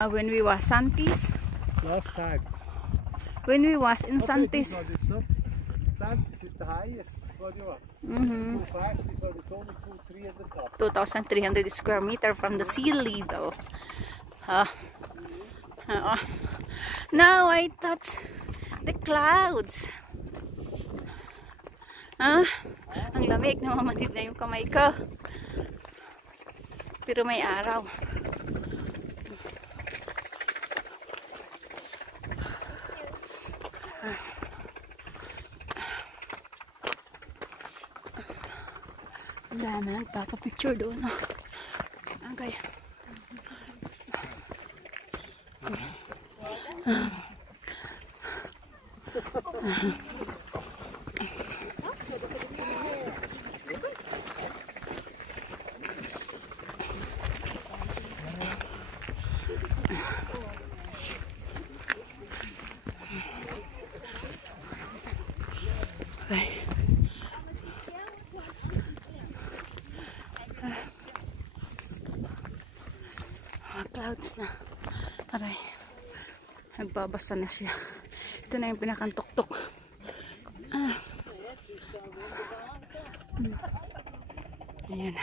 When we was Santis. Last time. When we was in Okay, Santis. this one, it's not. Santis is the highest. What you was? 250. This one, it's only 2,300 top. 2,300 square meter from the sea level. Now I touch the clouds. Ang lamig, namamatid na yung kamay ko. Pero may araw. Ang dami nagpapapicture doon. Okay. Okay. Clouds na. Aray. Nagbabasa na siya. Ito na yung pinakantuktok. Ayan.